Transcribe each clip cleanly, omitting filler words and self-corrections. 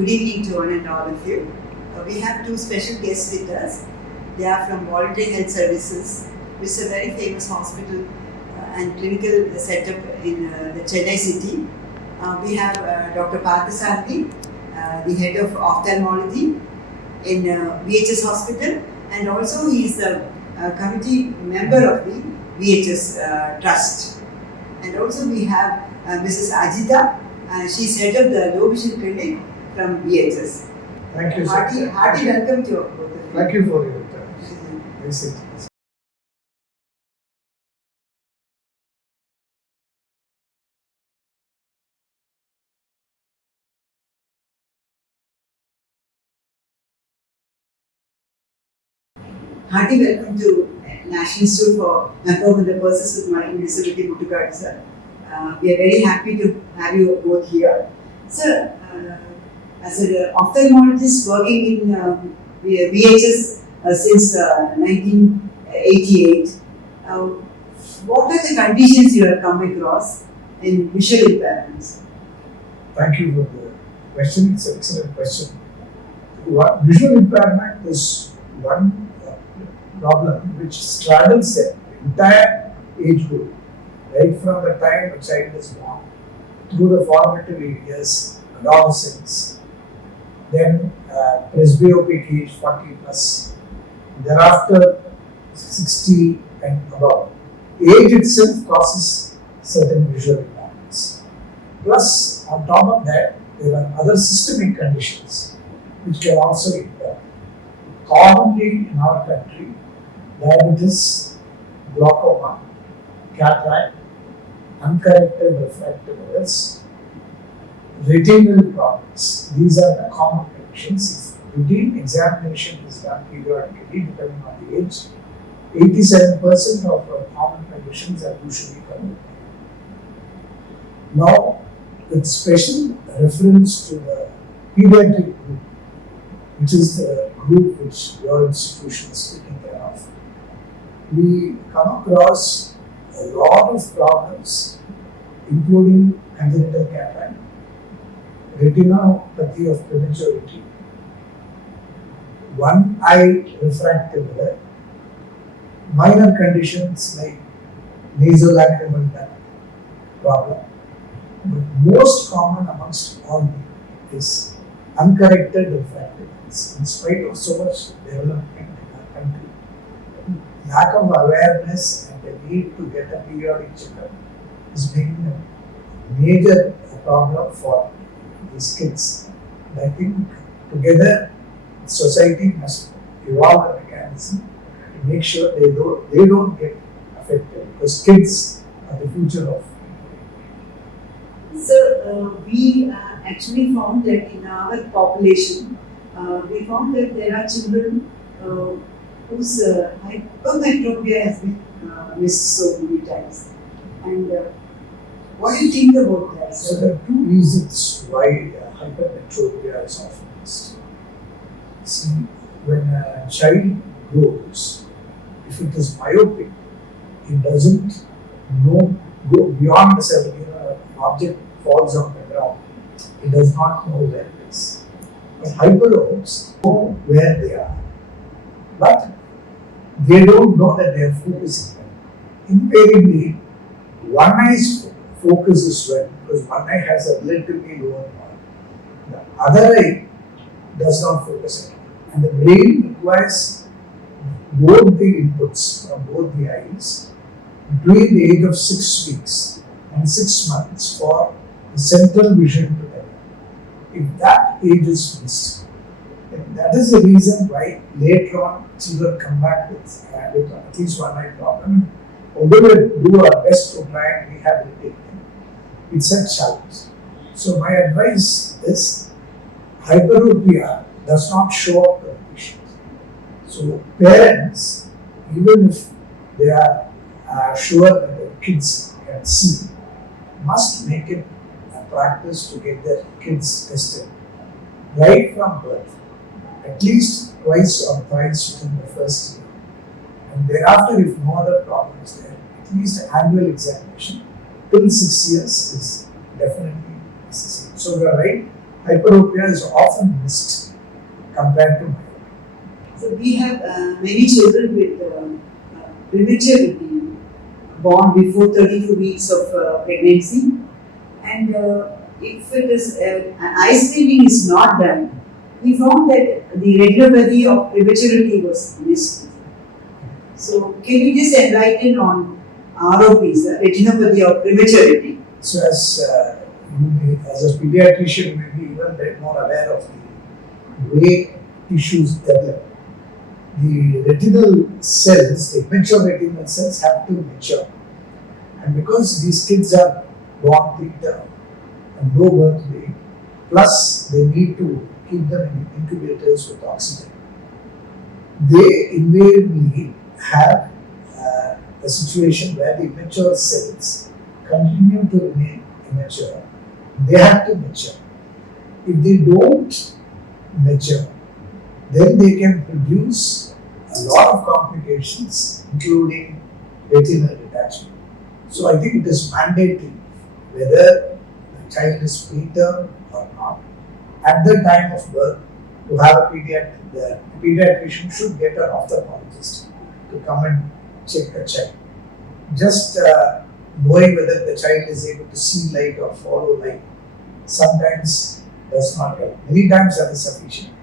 Good evening to one and all of you. We have two special guests with us. They are from Voluntary Health Services, which is a very famous hospital and clinical setup in the Chennai city. We have Dr. Parthasarathy, the head of Ophthalmology in VHS Hospital, and also he is a committee member of the VHS Trust. And also we have Mrs. Ajitha, she's head of the lowvision clinic from VHS. Thank you, Hearty welcome to both of you. Thank you for your time. Hearty welcome to National Institute for Employment of Persons with Multiple Disability, Muttukadu, sir. We are very happy to have you both here. Sir, as an ophthalmologist working in VHS since 1988, what are the conditions you have come across in visual impairments? Thank you for the question. It's an excellent question. Visual impairment is one problem which straddles the entire age group, right from the time a child is born through the formative years, adolescence, then presbyopic age 40 plus, thereafter 60 and above. Age itself causes certain visual impairments. Plus, on top of that, there are other systemic conditions which can also impair. Commonly in our country, diabetes, glaucoma, cataract, uncorrected refractive errors, retinal problems. These are the common conditions. If routine examination is done periodically, depending on the age, 87% of our common conditions are usually covered. Now, with special reference to the pediatric group, which is the group which your institution is taking care of, we come across a lot of problems, including congenital cataract, retinopathy of prematurity, one eye refractive error, minor conditions like nasolacrimal duct problem, but most common amongst all is uncorrected refractive errors. In spite of so much development in our country, lack of awareness and the need to get a periodic checkup is making a major problem for these kids. And I think together society must evolve a mechanism to make sure they don't get affected, because kids are the future of. So we actually found that in our population, we found that there are children whose hypermetropia has been missed so many times. And what do you think about that? So there are two reasons why hypermetropia is often missed. See, when a child grows, if it is myopic, it doesn't go beyond the 7 an object falls on the ground. It does not know where it is. But hyperopes know where they are, but they don't know that they are focusing. Invariably, one eye's focus is well, because one eye has a relatively lower power. The other eye does not focus at all. And the brain requires both the inputs from both the eyes between the age of 6 weeks and 6 months for the central vision to develop. If that age is missed, then that is the reason why later on children come back with at least one eye problem. Although we do our best to try and rehabilitate them, it's a challenge. So my advice is hyperopia does not show up to the patient. So parents, even if they are sure that their kids can see, must make it a practice to get their kids tested right from birth, at least twice or thrice within the first year. And thereafter, if no other problem is there, at least an annual examination till 6 years is definitely necessary. So you are right, hyperopia is often missed compared to myopia. So we have many children with prematurity, born before 32 weeks of pregnancy, and if it is an eye screening is not done, we found that the retinopathy of prematurity was missed. So can you just enlighten on ROPs, retinopathy of prematurity? So as a pediatrician, you may be even bit more aware of the way tissues develop. The retinal cells, the immature retinal cells have to mature. And because these kids are born preterm and low birth weight, plus they need to keep them in incubators with oxygen, they invariably have a situation where the immature cells continue to remain immature. They have to mature. If they don't mature, then they can produce a lot of complications, including retinal detachment. So I think it is mandatory whether the child is preterm or not, at the time of birth, to have a pediatrician. The pediatrician should get an ophthalmologist to come and check the child. Just knowing whether the child is able to see light or follow light sometimes does not help. Many times that is sufficient.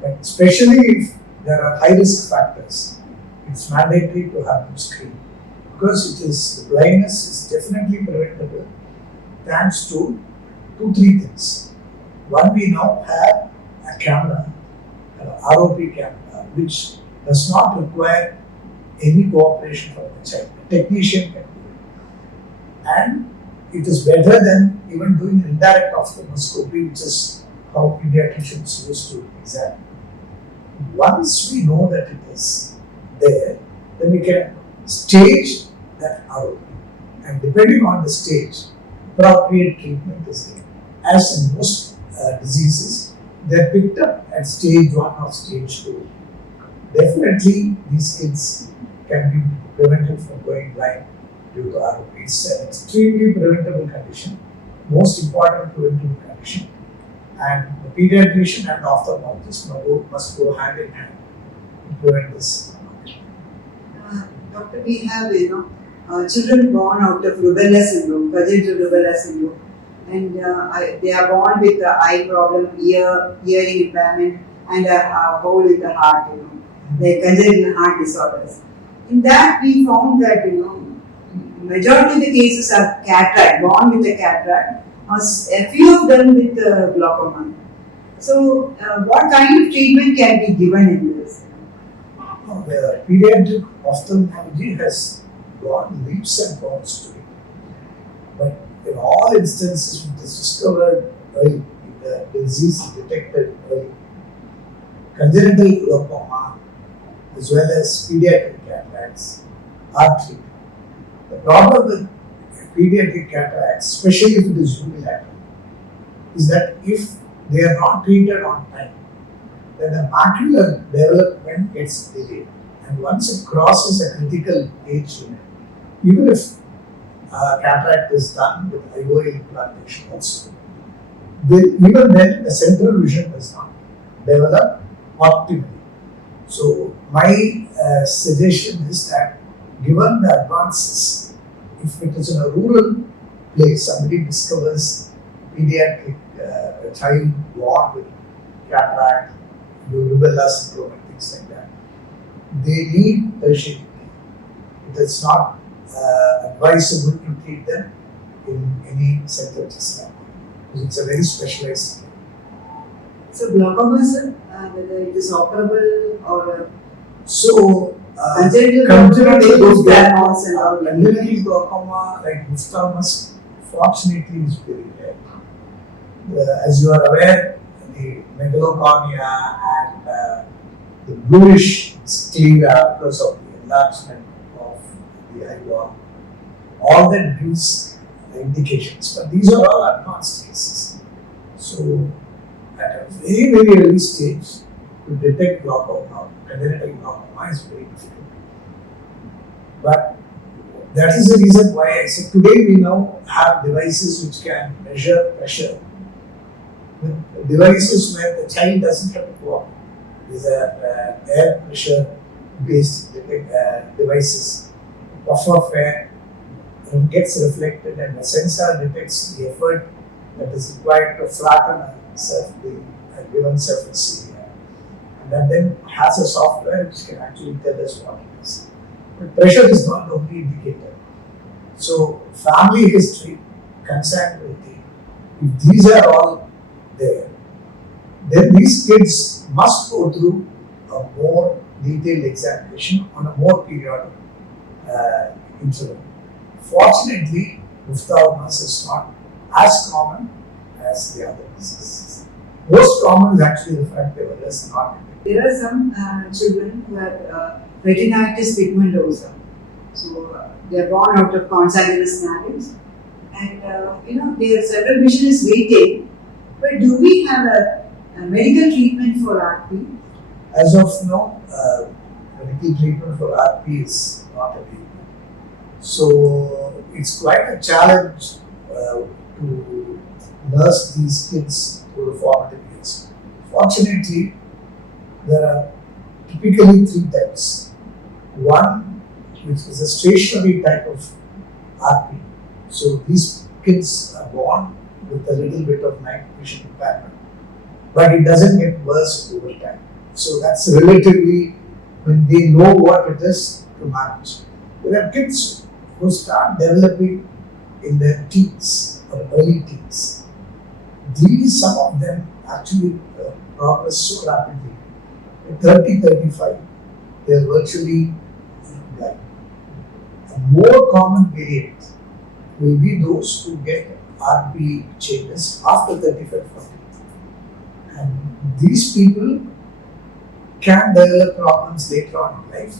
But especially if there are high risk factors, it's mandatory to have them screened. Because the blindness is definitely preventable thanks to 2-3 things. One, we now have a camera, an ROP camera, which does not require any cooperation from the child. A technician can do it. And it is better than even doing an indirect ophthalmoscopy, which is how pediatricians used to examine. Once we know that it is there, then we can stage that ROP. And depending on the stage, appropriate treatment is given. As in most diseases, they are picked up at stage 1 or stage 2. Definitely, these kids can be prevented from going blind due to ROP. It's an extremely preventable condition, most important preventable condition. And the pediatrician and the ophthalmologist must go hand in hand to prevent this. Doctor, we have children born out of rubella syndrome, congenital rubella syndrome, and they are born with eye problem, hearing impairment, and a hole in the heart. Like congenital heart disorders. In that, we found that majority of the cases are cataract, born with a cataract. A few of them with glaucoma. So, what kind of treatment can be given in this? The pediatric ophthalmology has gone leaps and bounds today. But in all instances, it is discovered early, the disease is detected early. Congenital glaucoma, as well as pediatric cataracts, are treated. The problem with pediatric cataracts, especially if it is unilateral, is that if they are not treated on time, then the macular development gets delayed. And once it crosses a critical age limit, even if cataract is done with IOL implantation also, even then the central vision does not develop optimally. So my suggestion is that given the advances, if it is in a rural place, somebody discovers pediatric child born with cataract, rubella syndrome and things like that, they need tertiary care. It is not advisable to treat them in any center just now, because it's a very specialized care. So glaucoma, sir, whether it is operable or congenital glaucoma, like nystagmus, fortunately is very rare. As you are aware, the megalocornea and the bluish sclera because of the enlargement of the eyeball, all that gives indications. But these are all advanced cases. So, at a very, very early stage, to detect glaucoma, congenital glaucoma is very difficult. But that is the reason why I said today we now have devices which can measure pressure with devices where the child doesn't have to go up. These are air pressure based devices. Puff of air gets reflected and the sensor detects the effort that is required to flatten a given surface area. And that then has a software which can actually tell us what it is. But pressure is not the only indicator. So family history, consanguinity, if these are all there, then these kids must go through a more detailed examination on a more periodic interval. Fortunately, ophthalmos is not as common as the other diseases. Most common is actually the fact they were less not. There are some children who have retinitis pigmentosa. So they are born out of consanguineous marriage, and their cerebral vision is retained. But do we have a medical treatment for RP? As of now, medical treatment for RP is not available. So it's quite a challenge to nurse these kids through the formative years. Fortunately, there are typically three types. One, which is a stationary type of RP. So these kids are born with a little bit of night vision impairment, but it doesn't get worse over time. So that's relatively when they know what it is to manage. There are kids who start developing in their teens or early teens. Some of them actually progress so rapidly. At 30, 35, they are virtually blind. A more common variant will be those who get RP changes after 35, 40. And these people can develop problems later on in life.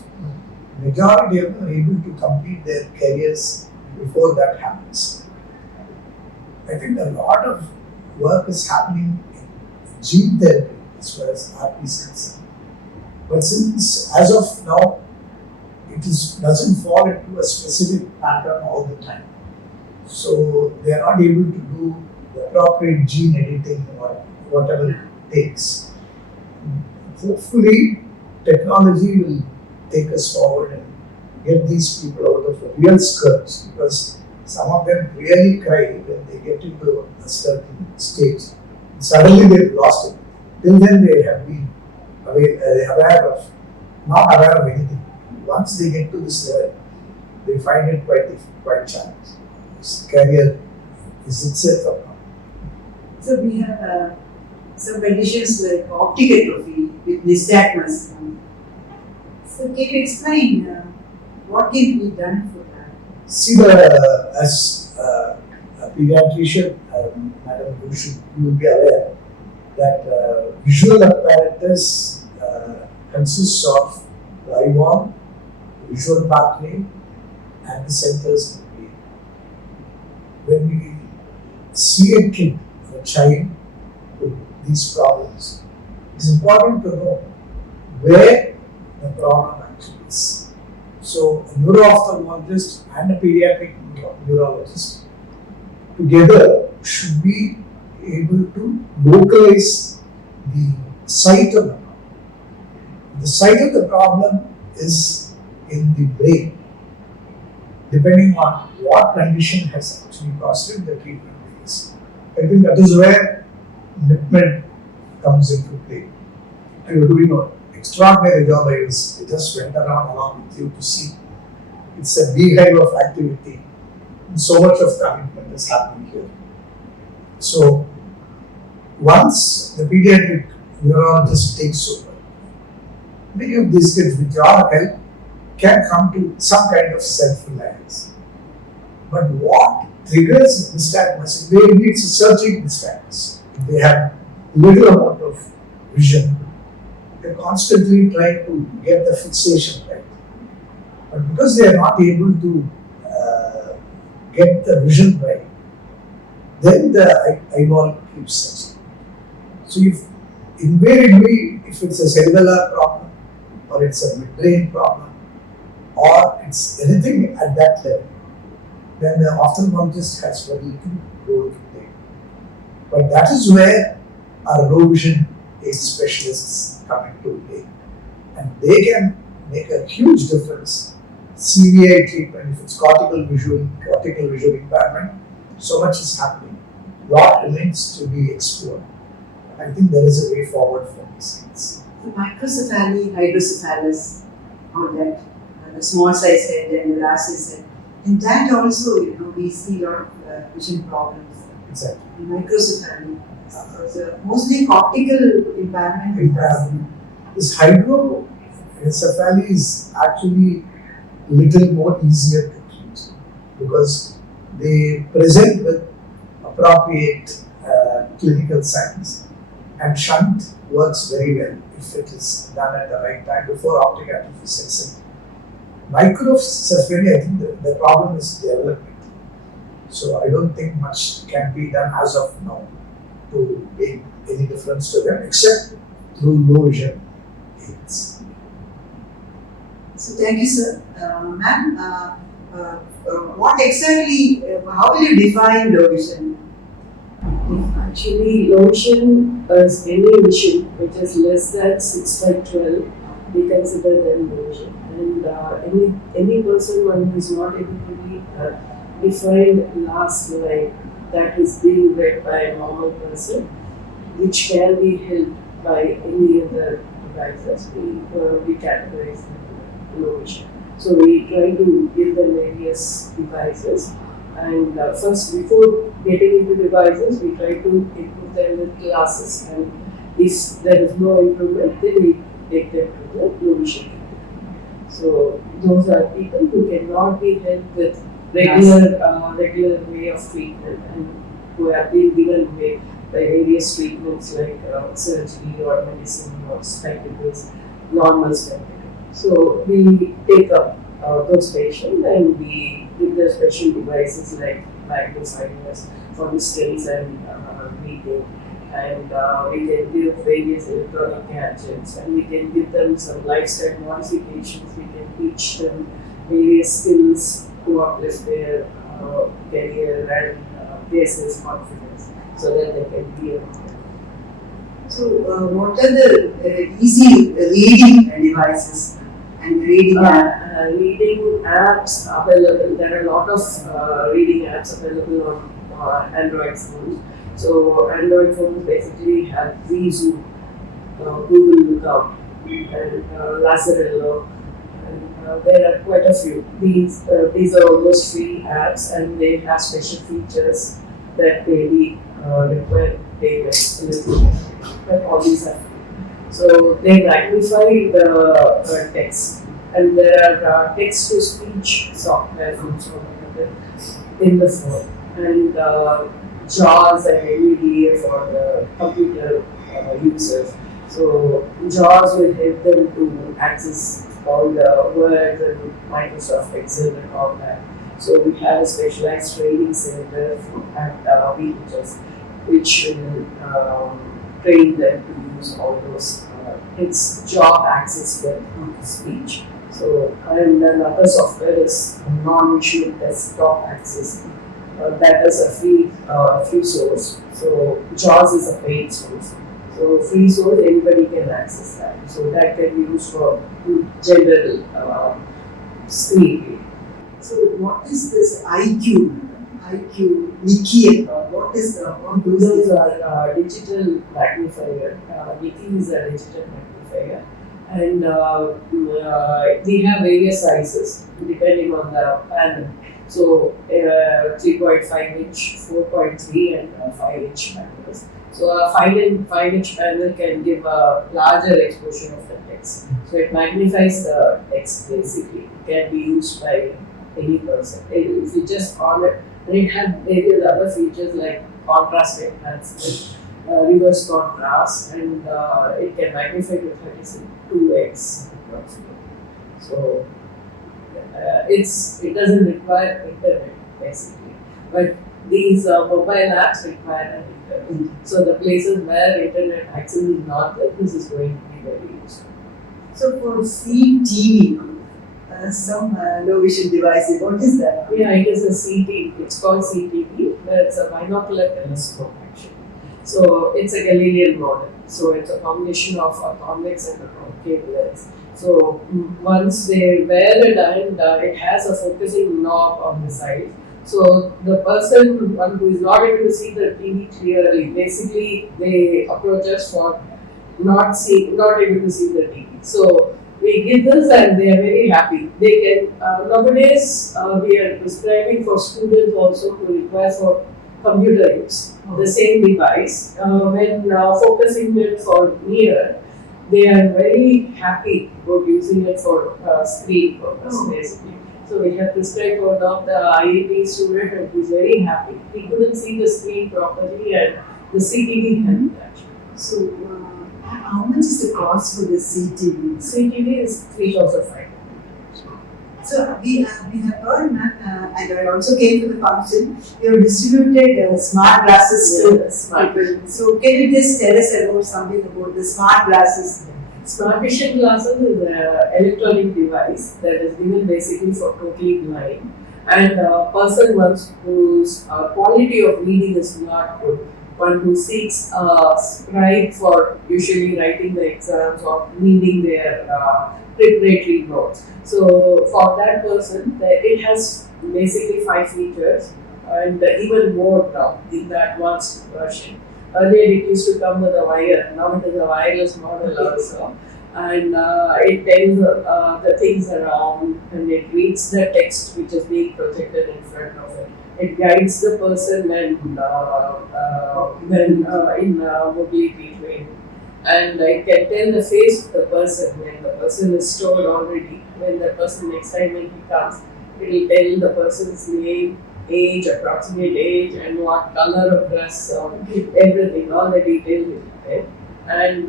Majority of them are able to complete their careers before that happens. I think a lot of work is happening in gene therapy as far as RP is concerned. But since as of now, doesn't fall into a specific pattern all the time. So they are not able to do the appropriate gene editing or whatever it takes. Hopefully, technology will take us forward and get these people out of a real scourge, because some of them really cry when they get into a certain stage. Suddenly they've lost it. Till then they have been not aware of anything. Once they get to this level, they find it quite challenging. This career is itself a problem. So we have some conditions like optic atrophy with nystagmus. So can you explain what can be done for that? See, as a pediatrician, Madam, you will be aware that visual apparatus consists of the eyeball, the visual pathway, and the centers in the brain. When we see a kid or a child with these problems, it's important to know where the problem actually is. So, a neuro-ophthalmologist and a pediatric neurologist together should be able to localize the site of the problem. The site of the problem is in the brain. Depending on what condition has actually caused it, the treatment is. I think that is where NIEPMD comes into play. You are doing an extraordinary job. I just went around along with you to see. It's a beehive of activity. And so much of commitment is happening here. So, once the pediatric neurologist takes over, many of these kids with your help can come to some kind of self-reliance. But what triggers nystagmus? They need searching nystagmus. They have little amount of vision. They're constantly trying to get the fixation right. But because they are not able to get the vision right, then the eyeball keeps searching. So invariably, if it's a cellular problem, or it's a midbrain problem, or it's anything at that level, then the ophthalmologist has very little role to play. But that is where our low vision aid specialists come into play. And they can make a huge difference. CVI treatment, if it's cortical visual impairment, so much is happening. What remains to be explored? I think there is a way forward for these things. The microcephaly, hydrocephalus, all that, the small size head and the large size head. In that also, we see a lot of vision problems. Exactly. Microcephaly. So mostly cortical impairment. This hydrocephaly is actually little more easier to treat because they present with appropriate clinical signs, and shunt works very well if it is done at the right time before optic atrophy sets in. Microcephaly, I think the problem is development. So I don't think much can be done as of now to make any difference to them except through low vision aids. So thank you, sir. Ma'am, what exactly, how will you define low vision? Actually, low vision is any vision which is less than 6/12, we consider them low vision. And any person who is not able to read defined last line that is being read by a normal person, which can be helped by any other devices, we categorize them low vision. So we try to give them various devices, and first before getting into devices, we try to improve them with glasses, and if there is no improvement, then we take them to the low vision. So those are people who cannot be helped with regular way of treatment, and who have been given by various treatments like surgery or medicine or spectacles, normal spectacles. So we take up those patients and we give the special devices like magnifiers for distance and reading, and we can give various electronic gadgets, and we can give them some lifestyle modifications. We can teach them various skills to uplift their career and their self-confidence so that they can be a. So what are the easy reading devices and reading reading apps available? There are a lot of reading apps available on Android phones. So Android phones basically have Zoom, Google Lookout, and lazarillo, and there are quite a few. These are almost free apps, and they have special features that maybe require payments, but all these are free. So they magnify the text, and there are text-to-speech software in the phone, and JAWS and NVDA for the computer users. So JAWS will help them to access all the Word and Microsoft Excel and all that. So we have a specialized training center at VHS, which will train them to use all those. It's job access with speech. So, and another software is non-visual desktop access. That is a free source. So JAWS is a paid source. So free source, anybody can access that. So that can be used for general screen reading. So what is this IQ, NIEPMD? What is what Those are digital magnifier. NIEPMD is a digital magnifier, and we have various sizes depending on the panel. So 3.5 inch, 4.3 and 5 inch panels. So a 5 inch panel can give a larger exposure of the text. So it magnifies the text basically. It can be used by any person. If you just on it, and it has various other features like contrast enhancement, reverse contrast, and it can magnify to 2x approximately. So it doesn't require internet basically, but these mobile apps require an internet. So the places where internet access is not there, this is going to be very useful. So for CTV, some low vision device, what is that? Yeah, it is a CT. It's called CTV. It's a binocular telescope actually. So it's a Galilean model. So it's a combination of a convex and a concave lens. So once they wear it and it has a focusing knob on the side. So the one who is not able to see the TV clearly, basically they approach us for not able to see the TV. So we give this and they are very happy. They can nowadays we are prescribing for students also who require for computer use the same device. When focusing it for near, they are very happy about using it for screen purpose basically. So we have prescribed one of the IIT student and he's very happy. He couldn't see the screen properly and the CTV helped actually. So, how much is the cost for the CTV? CTV is 3,500. So we have heard, ma'am, and I also came to the function. You have distributed smart glasses to people. So can you just tell us about something about the smart glasses? Smart vision glasses is an electronic device that is given basically for totally blind, and a person whose quality of reading is not good. One who seeks scribe for usually writing the exams or reading their preparatory notes. So for that person, it has basically 5 features and even more now in the advanced version. Earlier it used to come with a wire, now it is a wireless model also. And it tells the things around and it reads the text which is being projected in front of it. It guides the person when in mobility training. And it can tell the face of the person when the person is stored already. When the person next time when he comes, it will tell the person's name, age, approximate age, and what color of dress, everything, all the details will be there. And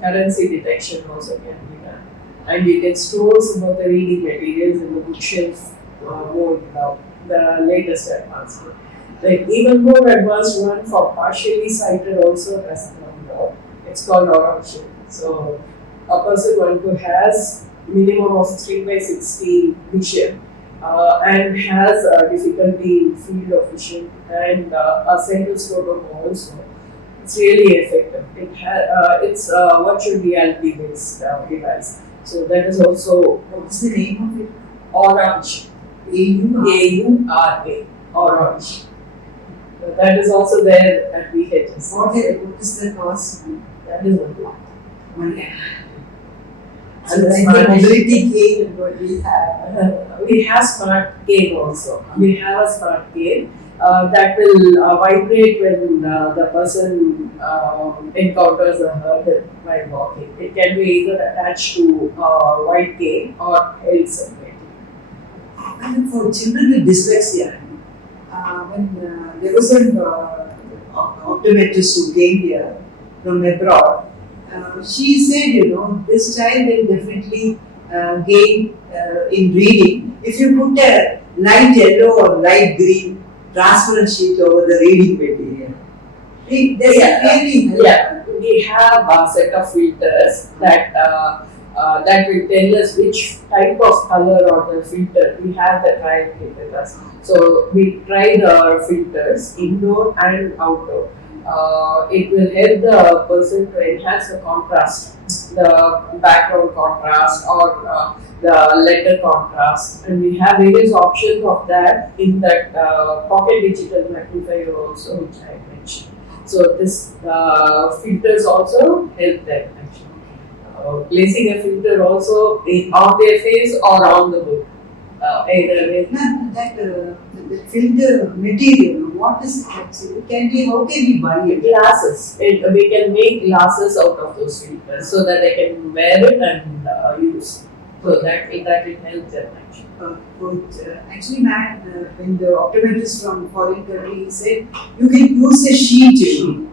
currency detection also can be done. And you can store some of the reading materials in the bookshelf mode now, the latest advancement. Like even more advanced one for partially sighted also has come now. It's called auravision. So a person who has minimum of 3/16 vision and has difficulty in field of vision and a central scrotum also. It's really effective. It's virtual reality based device. So that is also, What's the name of it? auravision. AURA. Auravision. So that is also there at VHS. What is the cost? That is one lot. Money. And So the like smart the mobility cane what we have. We have smart cane also. We have a smart cane that will vibrate when the person encounters a hurdle while walking. It can be either attached to a white cane or held separately. And for children with dyslexia, when there was an optometrist who came here from abroad, she said, this child will definitely gain in reading if you put a light yellow or light green transparent sheet over the reading material. Does it really help? Yeah, we have a set of filters that will tell us which type of color or the filter. We have the trial kit with us. So we try the filters indoor and outdoor. It will help the person to enhance the contrast, the background contrast or the letter contrast, and we have various options of that in that pocket digital magnifier also, which I mentioned. So this filters also help them actually. Placing a filter also on their face or on the book. Either way. Ma'am, the filter material, what is it actually? How can we buy it? Glasses. We can make glasses out of those filters so that they can wear it and use. So that will help them actually. Actually, ma'am, when the optometrist from foreign country said you can use a sheet,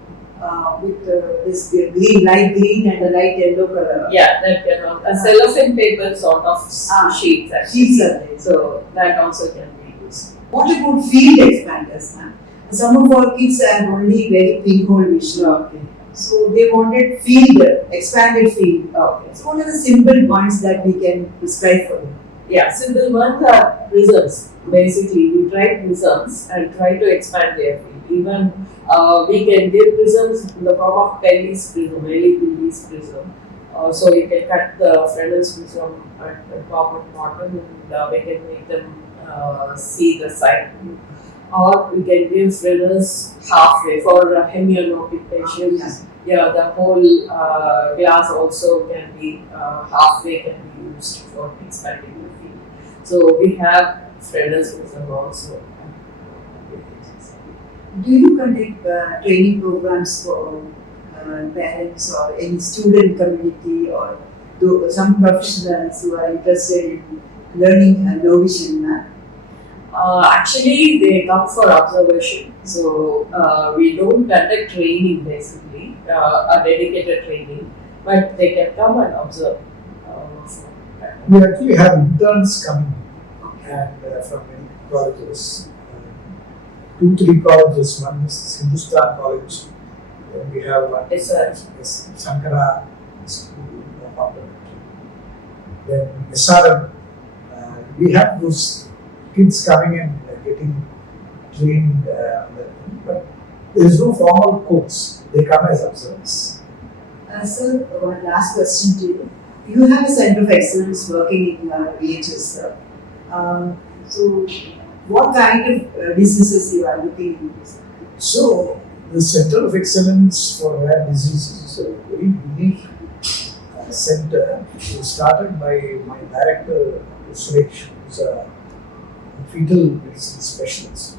with this green, light green and a light yellow color. Yeah, that can a cellophane paper sort of sheets actually. Sheets are there. So that also can be used. What about field expanders, ma'am? Some of our kids have only very pinhole vision. Okay. So they wanted expanded field. Okay. So what are the simple ones that we can prescribe for them? Yeah, simple ones are prisms. Basically, we try prisms and try to expand their field. Even we can give prisms in the form of Pelli's prism, Pelli's prism. So we can cut the Fresnel's prism at the top and bottom, and we can make them see the side view. Or we can give Fresnel's halfway for hemianopic patients. Yeah, the whole glass also can be halfway can be used for expanding the field. So we have Fresnel's prism also. Do you conduct training programs for parents or any student community or some professionals who are interested in learning low vision map? Actually, they come for observation. So we don't conduct training basically, a dedicated training, but they can come and observe. We actually have interns coming and from many colleges. 2-3 colleges. One is Hindustan College. Then we have one Shankara School of Ophthalmology. Then SRM. We have those kids coming and getting trained on that, but there is no formal course. They come as observers. Sir, one last question to you. You have a center of excellence working in VHS, sir. So, what kind of diseases you are looking into? So, the Center of Excellence for Rare Diseases is a very unique center. It was started by my director, Suresh, who is a fetal medicine specialist.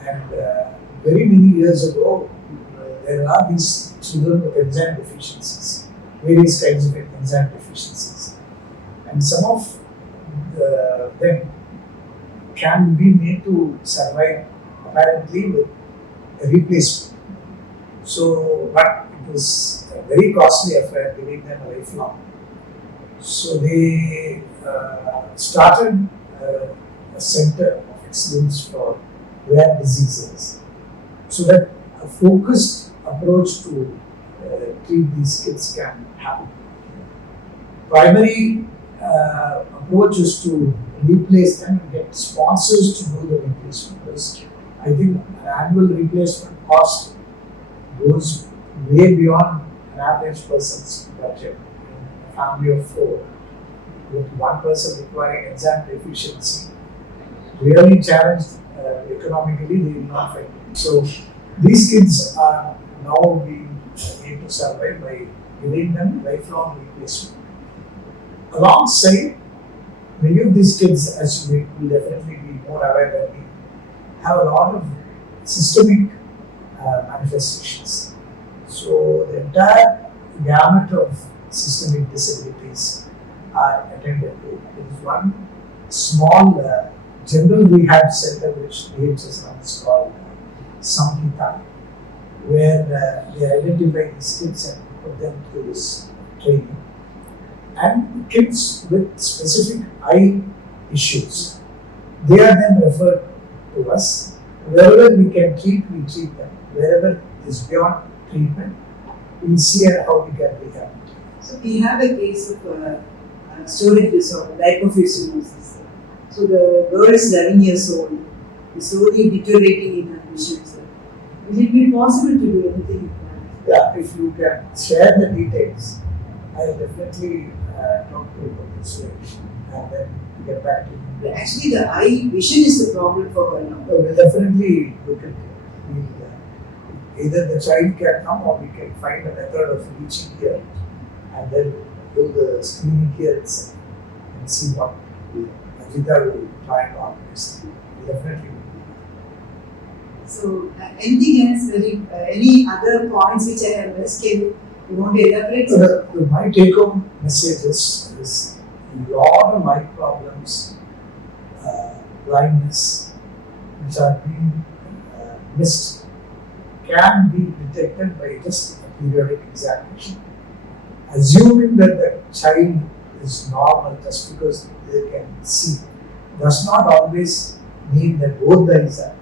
And very many years ago, there are these children with enzyme deficiencies, various kinds of enzyme deficiencies. And some of them can be made to survive apparently with a replacement. So, but it was a very costly affair, giving them a lifelong. So they started a center of excellence for rare diseases, so that a focused approach to treat these kids can happen. Primary approach is to replace them and get sponsors to do the replacement. Because I think an annual replacement cost goes way beyond an average person's budget. In a family of 4, with one person requiring enzyme deficiency, really challenged economically, they will not find it. So these kids are now being able to survive by giving them lifelong replacement. Alongside, many of these kids, as you will definitely be more aware than me, have a lot of systemic manifestations. So the entire gamut of systemic disabilities are attended to. There is one small general rehab center which VHS runs called Samhita, where they identify these kids and put them through this training. And kids with specific eye issues, they are then referred to us. Wherever we can treat, we treat them. Wherever is beyond treatment, we see how we can rehabilitate. So we have a case of storage disorder, lipofuscinosis. So the girl is 11 years old, is slowly deteriorating in her vision. Will it be possible to do anything? Yeah, if you can share the details, I'll definitely talk to you about this and then get back to you. But actually, the eye vision is the problem for her now. We'll definitely look at it. Either the child can come or we can find a method of reaching here and then do the screening here itself and see what Ajitha will try and organize. We'll definitely. So, anything else? Any other points which I have missed? You want to elaborate? My take-home message is a lot of eye problems, blindness, which are being missed, can be detected by just a periodic examination. Assuming that the child is normal just because they can see does not always mean that both the eyes are.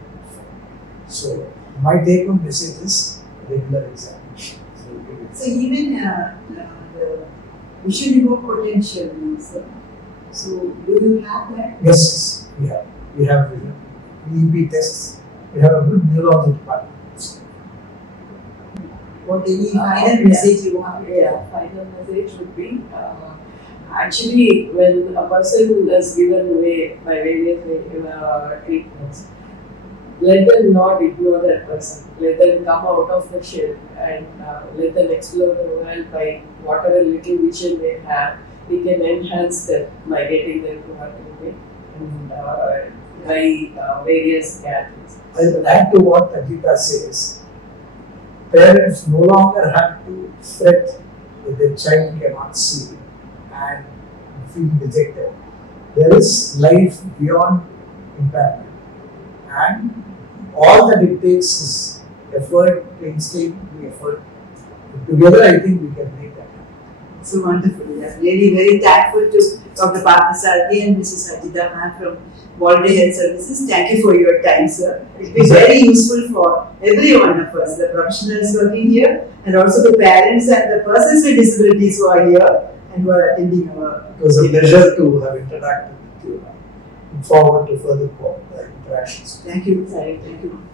So my take-home message is regular examination. So even the visual remote potential, so do you have that? Yes, we have. we have EP tests, we have a good neurology department. What any final message you want? Yeah, final message would be actually when a person is given away by various treatments, let them not ignore that person. Let them come out of the shell and let them explore the world by whatever little vision they have. We can enhance them by getting them to our clinic and by various gadgets. I will add to what Ajitha says. Parents no longer have to fret that their child cannot see and feel dejected. There is life beyond impairment, and all that it takes is effort, painstaking effort. Together, I think we can make that happen. So wonderful. We are really very thankful to Dr. Parthasarathy and Mrs. Ajitha ma'am from Voluntary Health Services. Thank you for your time, sir. It will be very useful for every one of us, the professionals working here, and also the parents and the persons with disabilities who are here and who are attending our. It was a pleasure to have interacted with you. Look forward to further interactions. Thank you. Thank you.